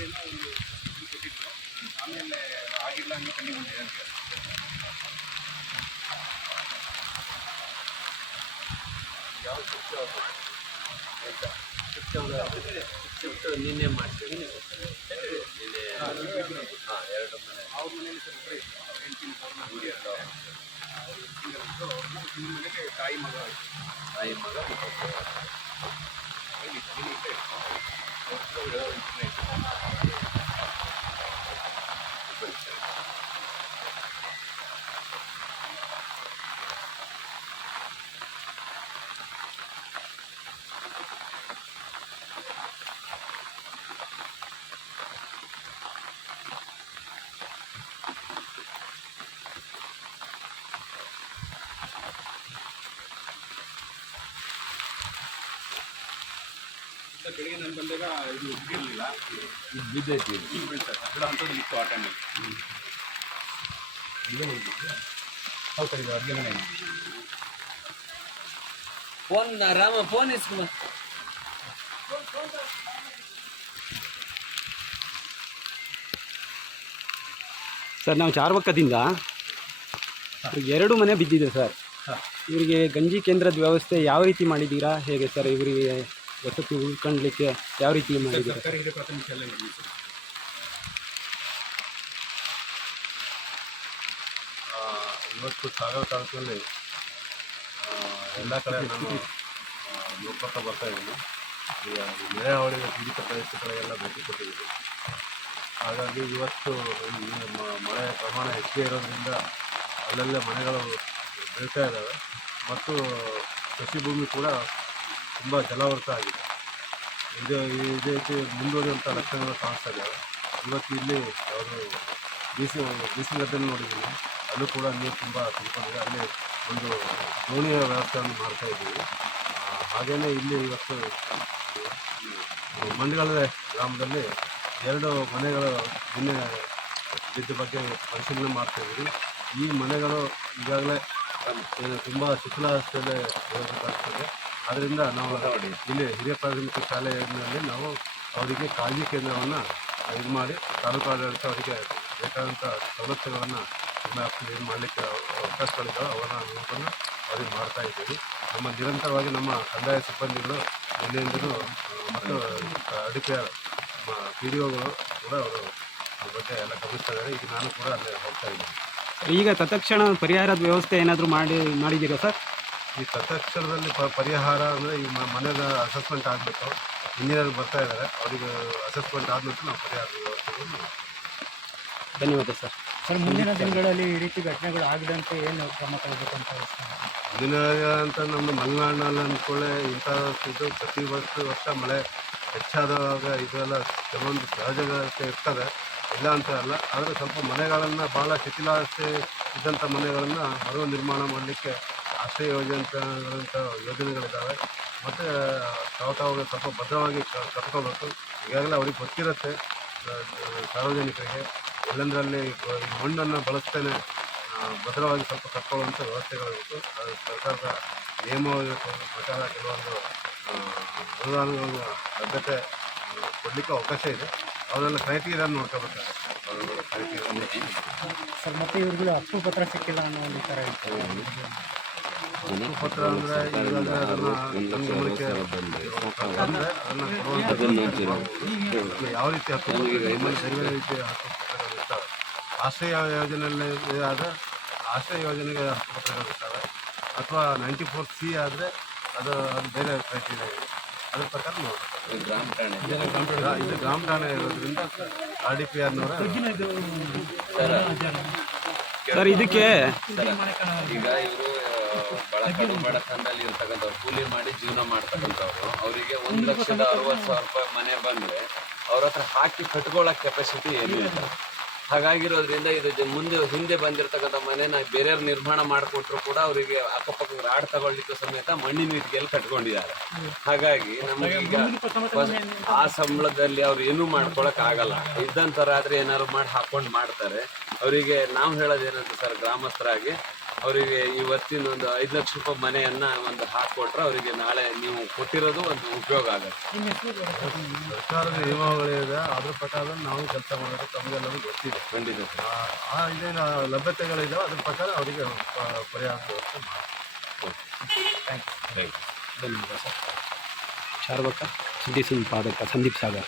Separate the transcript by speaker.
Speaker 1: ಏನೋ ಒಂದು ಇದು ಕೊಟ್ಟಿದ್ರು ಆಮೇಲೆ ಆಗಿಲ್ಲ ಅಂತ ಕಂಡು ಬಂದಿದೆ ಅಂತ
Speaker 2: ಯಾವ ಶಿಫ್ಟ್ ಆಯ್ತಾ ಶಿಫ್ಟ್ ನಿನ್ನೆ ಮಾಡ್ತೀವಿ ನಿನ್ನೆ ಹಾಂ ಎರಡು ಮನೆ
Speaker 1: ಅವ್ರ ಮನೇಲಿ ಅವ್ರ ಹೆಂಡತಿನ ಮನೆಗೆ ತಾಯಿ ಮಗ
Speaker 2: ತಾಯಿ ಮಗ ಮತ್ತು
Speaker 1: ಇಲ್ಲಿ ಇಲ್ಲಿ ಇಬ್ಬರೇ ಇದ್ರು
Speaker 2: ಸರ್
Speaker 1: ಬೆಳಿಗ್ಗೆ ನಾನು ಬಂದಾಗ ಇದು ಇರಲಿಲ್ಲ
Speaker 2: ಇದು ಬಿದ್ದೈತಿ.
Speaker 1: ಈಗ ಬೀಳ್ತಾರೆ ಗಿಡ ಅಂತದ್ದು ಇತ್ತು ಆ ಟೈಮಲ್ಲಿ ಹೌದು ಸರ್ ಇದು ಅಡುಗೆ ಮನೆ
Speaker 2: ಫೋನ್ ರಾಮ ಫೋನ್ ಇಸ್ಕೊಂಬ
Speaker 3: ಸರ್ ನಾವು ಚಾರ್ವಕ್ಕದಿಂದ ಎರಡು ಮನೆ ಬಿದ್ದಿದೆ ಸರ್. ಇವರಿಗೆ ಗಂಜಿ ಕೇಂದ್ರದ ವ್ಯವಸ್ಥೆ ಯಾವ ರೀತಿ ಮಾಡಿದ್ದೀರಾ? ಹೇಗೆ ಸರ್ ಇವರಿಗೆ ವಸತಿ ಉಳ್ಕೊಳ್ಳಲಿಕ್ಕೆ ಯಾವ ರೀತಿ ಮಾಡಿದ್ದಾರೆ?
Speaker 1: ಸರ್ಕಾರಿ ಹಿರಿಯ ಪ್ರಾಥಮಿಕ ಶಾಲೆ ಇದೆ ಸರ್?
Speaker 4: ಆ, ಇವತ್ತು ಸಾಗರ ತಾಲೂಕಿನಲ್ಲಿ ಎಲ್ಲ ಕಡೆ ನಾನು ಆ, ನೋಡ್ಕೊತಾ ಬರ್ತಾ ಇದ್ದೀನಿ. ಈಗ ನೆರೆ ಹಾವಳಿಗೆ ಪೀಡಿತ ಪ್ರದೇಶಗಳಿಗೆಲ್ಲ ಭೇಟಿ ಕೊಟ್ಟಿದ್ದೀನಿ. ಹಾಗಾಗಿ ಇವತ್ತು ಈ ಮ- ಮಳೆ ಪ್ರಮಾಣ ಹೆಚ್ಚಿಗೆ ಇರೋದ್ರಿಂದ ಅಲ್ಲಲ್ಲೇ ಮನೆಗಳು ಬೆಳೀತಾ ಇದ್ದಾವೆ. ಮತ್ತು ಕೃಷಿ ಭೂಮಿ ಕೂಡ ತುಂಬ ಜಲಾವೃತ ಆಗಿದೆ. ಇದು ಇದೇ ರೀತಿ ಮುಂದುವರಿಯುವಂಥ ಲಕ್ಷಣಗಳು ಕಾಣಿಸ್ತಾ ಇದ್ದಾವೆ ಇವತ್ತು ಇಲ್ಲಿ ಅವರು ಬೀಸಿ ಬೀಸಿಗದ್ದನ್ನು ನೋಡಿದ್ದೀನಿ. ಅಲ್ಲೂ ಕೂಡ ನೀರು ತುಂಬ ತುಂಬಿಕೊಂಡಿದೆ. ಅಲ್ಲಿ ಒಂದು ದೋಣಿಯ ವ್ಯವಸ್ಥೆಯನ್ನು ಮಾಡ್ತಾ ಇದ್ದೀವಿ. ಹಾಗೆಯೇ ಇಲ್ಲಿ ಇವತ್ತು ಮಂಡಗಳೆ ಗ್ರಾಮದಲ್ಲಿ ಎರಡು ಮನೆಗಳು ನಿನ್ನೆ ಬಿದ್ದ ಬಗ್ಗೆ ಪರಿಶೀಲನೆ ಮಾಡ್ತಾ ಇದ್ದೀವಿ. ಈ ಮನೆಗಳು ಈಗಾಗಲೇ ತುಂಬ ಶಿಥಿಲಾವಸ್ಥೆಯಲ್ಲಿ ಇರಬೇಕಾಗ್ತದೆ ಆದ್ದರಿಂದ ನಾವು ಇಲ್ಲಿ ಹಿರಿಯ ಪ್ರಾಥಮಿಕ ಶಾಲೆಯಲ್ಲಿ ನಾವು ಅವರಿಗೆ ಕಾಳಜಿ ಕೇಂದ್ರವನ್ನು ಇದು ಮಾಡಿ ತಾಲೂಕು ಆಡಳಿತ ಅವರಿಗೆ ಬೇಕಾದಂಥ ಸವಲತ್ತುಗಳನ್ನು ನಮ್ಮ ಇದು ಮಾಡಲಿಕ್ಕೆ ಅವಕಾಶಗಳಿದ್ದಾವೆ ಅವನ್ನು ನೋಡಿಕೊಂಡು ಅವರಿಗೆ ಮಾಡ್ತಾ ಇದ್ದೀವಿ. ನಮ್ಮ ನಿರಂತರವಾಗಿ ನಮ್ಮ ಕಂದಾಯ ಸಿಬ್ಬಂದಿಗಳು ಆ, ಮತ್ತು ಅಡಿಪೆಯ ಪಿ ಡಿ ಒಗಳು ಕೂಡ ಅವರು ಬಗ್ಗೆ ಎಲ್ಲ ಗಮನಿಸ್ತಾ ಇದ್ದಾರೆ. ಈಗ ನಾನು ಕೂಡ ಅಲ್ಲೇ ಹೋಗ್ತಾ ಇದ್ದೀನಿ.
Speaker 3: ಈಗ ತತ್ಕ್ಷಣ ಪರಿಹಾರದ ವ್ಯವಸ್ಥೆ ಏನಾದರೂ ಮಾಡಿ ಮಾಡಿದ್ದೀರಾ ಸರ್?
Speaker 4: ಈ ತತ್ಕ್ಷಣದಲ್ಲಿ ಪ ಪರಿಹಾರ ಅಂದರೆ ಈ ಮನೆಯದ ಮನೆದ ಅಸೆಸ್ಮೆಂಟ್ ಆಗಬೇಕು ಇಂಜಿನಿಯರ್ ಬರ್ತಾ ಇದ್ದಾರೆ. ಅವರಿಗೆ ಅಸೆಸ್ಮೆಂಟ್ ಆದಮೇಲೆ ನಾವು ಪರಿಹಾರ ವ್ಯವಸ್ಥೆಯನ್ನು
Speaker 3: ಧನ್ಯವಾದ ಸರ್.
Speaker 5: ಸರ್ ಮುಂದಿನ ದಿನಗಳಲ್ಲಿ ಈ ರೀತಿ ಘಟನೆಗಳು ಆಗದಂತೆ ಏನು ಕ್ರಮ ತಗೋಬೇಕಂತ
Speaker 4: ಮುಂದಿನ ಅಂತ ನಮ್ಮ ಮಲೆನಾಡಿನಲ್ಲಿ ಅಂದ್ಕೊಳ್ಳೆ ಇಂಥ ಇದು ಪ್ರತಿ ವರ್ಷ ವರ್ಷ ಮಳೆ ಹೆಚ್ಚಾದಾಗ ಇದೆಲ್ಲ ಕೆಲವೊಂದು ಸಹಜತೆ ಇರ್ತದೆ. ಇಲ್ಲ ಅಂತ ಅಲ್ಲ ಆದರೆ ಸ್ವಲ್ಪ ಮನೆಗಳನ್ನು ಭಾಳ ಶಿಥಿಲಾವಸ್ಥೆ ಇದ್ದಂಥ ಮನೆಗಳನ್ನು ಮರು ನಿರ್ಮಾಣ ಮಾಡಲಿಕ್ಕೆ ಆಶ್ರಯ ಯೋಜನೆಗಳಂಥ ಯೋಜನೆಗಳಿದ್ದಾವೆ ಮತ್ತು ತಾವು ತಾವು ಸ್ವಲ್ಪ ಭದ್ರವಾಗಿ ಕ- ಕಟ್ಕೋಬೇಕು ಈಗಾಗಲೇ ಅವ್ರಿಗೆ ಗೊತ್ತಿರುತ್ತೆ ಸಾರ್ವಜನಿಕರಿಗೆ. ಎಲ್ಲೆಂದರಲ್ಲಿ ಈ ಮಣ್ಣನ್ನು ಬಳಸ್ತೇನೆ ಭದ್ರವಾಗಿ ಸ್ವಲ್ಪ ಕಟ್ಕೊಳ್ಳುವಂಥ ವ್ಯವಸ್ಥೆಗಳಿತ್ತು ಅದು ಸರ್ಕಾರದ ನಿಯಮಗಳ ಪ್ರಕಾರ ಕೆಲವೊಂದು ಅನುದಾನಗಳ ಅನುದಾನಗಳನ್ನು ಲಭ್ಯತೆ ಕೊಡಲಿಕ್ಕೆ ಅವಕಾಶ ಇದೆ. ಅವನ್ನೆಲ್ಲ ಇದನ್ನು ನೋಡ್ಕೋಬೇಕಾಗುತ್ತೆ
Speaker 5: ಸರ್ ಮತ್ತೆ ಇವ್ರಿಗೆ ಹಕ್ಕು ಪತ್ರ ಸಿಕ್ಕಿಲ್ಲ ಅನ್ನೋ ಒಂದು ಥರ ಇತ್ತು.
Speaker 4: ಅಂದರೆ ಅದನ್ನು ಅದನ್ನು. ಯಾವ ರೀತಿ ಪತ್ರಗಳು ಇರ್ತವೆ ಆಶ್ರಯ ಯೋಜನೆಯಲ್ಲಿ ಆದರೆ ಆಶ್ರಯ ಯೋಜನೆಗೆ ಹಕ್ಕು ಪತ್ರಗಳು ಇರ್ತವೆ ಅಥವಾ ನೈಂಟಿ ಫೋರ್ ಸಿ ಆದರೆ ಅದು ಅದು ಬೇರೆ ಕ್ರೈಟೀರಿಯಾ ಇದೆ ಅದ್ರ ಪ್ರಕಾರ ನೋಡಬೇಕು
Speaker 2: ಗ್ರಾಮ ಠಾಣೆ
Speaker 4: ಇದು ಗ್ರಾಮ ಠಾಣೆ ಇರೋದ್ರಿಂದ ಆರ್ ಡಿ ಪಿ ಆರ್ನವರ
Speaker 3: ಸರ್ ಇದಕ್ಕೆ
Speaker 2: ಈಗ ಬಹಳ ಕಡು ಬಡತನದಲ್ಲಿ ಇರ್ತಕ್ಕಂಥವ್ರು ಕೂಲಿ ಮಾಡಿ ಜೀವನ ಮಾಡ್ತಕ್ಕಂಥವ್ರು ಅವರಿಗೆ ಒಂದು ಲಕ್ಷದ ಅರವತ್ತು ಸಾವಿರ ರೂಪಾಯಿ ಮನೆ ಬಂದ್ರೆ ಅವ್ರ ಹತ್ರ ಹಾಕಿ ಕಟ್ಕೊಳ್ಳೋಕೆ ಕೆಪಾಸಿಟಿ ಏನೂ ಇಲ್ಲ. ಹಾಗಾಗಿರೋದ್ರಿಂದ ಇದು ಮುಂದೆ ಹಿಂದೆ ಬಂದಿರತಕ್ಕಂಥ ಮನೆನ ಬೇರೆಯವ್ರು ನಿರ್ಮಾಣ ಮಾಡಿಕೊಟ್ರು ಕೂಡ ಅವರಿಗೆ ಅಕ್ಕಪಕ್ಕ ರಾಡ್ ತಗೊಳ್ಲಿಕ್ಕೆ ಸಮೇತ ಮಣ್ಣಿನ ಇಟ್ಟಿಗೆಯಲ್ಲಿ ಕಟ್ಕೊಂಡಿದ್ದಾರೆ. ಹಾಗಾಗಿ ನಮಗೆ ಈಗ ಆ ಸಂಬಳದಲ್ಲಿ ಅವ್ರು ಏನೂ ಮಾಡ್ಕೊಳಕ್ ಆಗಲ್ಲ. ಇದ್ದಂಥವ್ರು ಆದ್ರೆ ಏನಾದ್ರು ಮಾಡಿ ಹಾಕೊಂಡು ಮಾಡ್ತಾರೆ. ಅವರಿಗೆ ನಾವು ಹೇಳೋದೇನಂತ ಸರ್ ಗ್ರಾಮಸ್ಥರಾಗಿ ಅವರಿಗೆ ಇವತ್ತಿನ ಒಂದು ಐದು ಲಕ್ಷ ರೂಪಾಯಿ ಮನೆಯನ್ನ ಒಂದು ಹಾಕೊಟ್ರೆ ಅವರಿಗೆ ನಾಳೆ ನೀವು ಕೊಟ್ಟಿರೋದು ಒಂದು ಉಪಯೋಗ ಆಗುತ್ತೆ.
Speaker 4: ಸರ್ಕಾರದ ನಿಯಮಾವಳಿಯಿದೆ ಅದ್ರ ಪ್ರಕಾರ ನಾವು ಕೆಲಸ ಮಾಡೋದು ತಮಗೆಲ್ಲರೂ ಗೊತ್ತಿದೆ.
Speaker 2: ಖಂಡಿತ.
Speaker 4: ಆ- ಇದೇನು ಲಭ್ಯತೆಗಳಿದಾವೆ ಅದ್ರ ಪ್ರಕಾರ ಅವರಿಗೆ ಪರಿಹಾರ ವ್ಯವಸ್ಥೆ ಮಾಡಿ.
Speaker 3: ಧನ್ಯವಾದ ಸರ್. ಚಾರ್ವಕ ಸುದ್ದಿ ಸಂಪಾದಕ ಸಂದೀಪ್ ಸಾಗರ್.